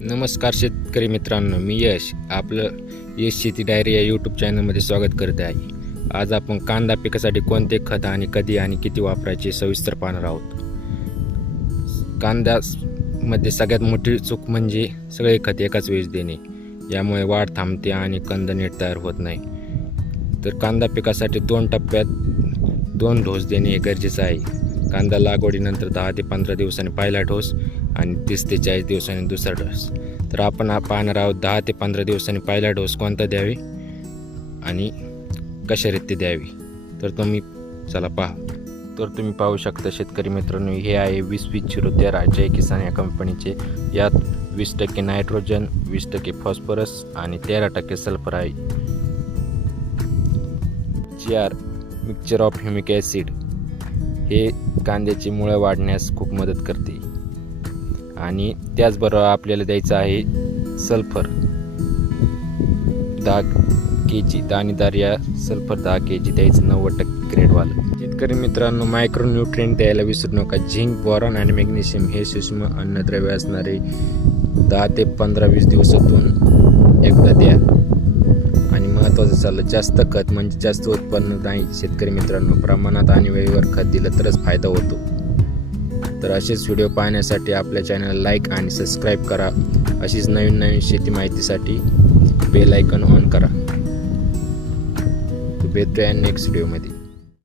नमस्कार शेतकरी मित्रांनो मी यश. आपलं यश शेती डायरी या यूट्यूब चॅनलमध्ये स्वागत करत आहे. आज आपण कांदा पिकासाठी कोणते खत आणि कधी आणि किती वापरायचे सविस्तर पाहणार आहोत. कांद्यामध्ये सगळ्यात मोठी चूक म्हणजे सगळे खत एकाच वेळेस देणे. यामुळे वाढ थांबते आणि कंद नीट तयार होत नाही. तर कांदा पिकासाठी दोन टप्प्यात दोन डोस देणे हे गरजेचं आहे. कांदा लागवडीनंतर दहा ते पंधरा दिवसांनी पहिला डोस आणि तीस ते चाळीस दिवसांनी दुसरा डोस. तर आपण हा पाहणार आहोत दहा ते पंधरा दिवसांनी पहिला डोस कोणता द्यावी आणि कशा रीती द्यावी. तर तुम्ही चला पहा. तर तुम्ही पाहू शकता शेतकरी मित्रांनो हे आहे वीस वीस झिरो तेरा जय किसान या कंपनीचे. यात वीस टक्के नायट्रोजन वीस टक्के फॉस्फरस आणि तेरा टक्के सल्फर आहे. G R mixture of humic acid हे कांद्याची मुळं वाढण्यास खूप मदत करते. आणि त्याचबरोबर आपल्याला द्यायचं आहे सल्फर. दहा के जी दाणेदार या सल्फर दहा के जी द्यायचं नव्वद टक्के ग्रेडवालं शेतकरी मित्रांनो मायक्रो न्यूट्रिएंट द्यायला विसरू नका. झिंक बोरॉन आणि मॅग्नेशियम हे सूक्ष्म अन्नद्रव्य असणारे दहा ते पंधरा वीस दिवसातून एकदा द्या. आणि महत्त्वाचं झालं जास्त खत म्हणजे जास्त उत्पन्न नाही. शेतकरी मित्रांनो प्रमाणात आणि वेळेवर खत दिलं तरच फायदा होतो. तर असेच व्हिडिओ पाहण्यासाठी आपल्या चॅनलला लाईक आणि सबस्क्राईब करा. अशीच नवीन नवीन शेती माहितीसाठी बेल आयकन ऑन करा. भेटूया नेक्स्ट व्हिडिओमध्ये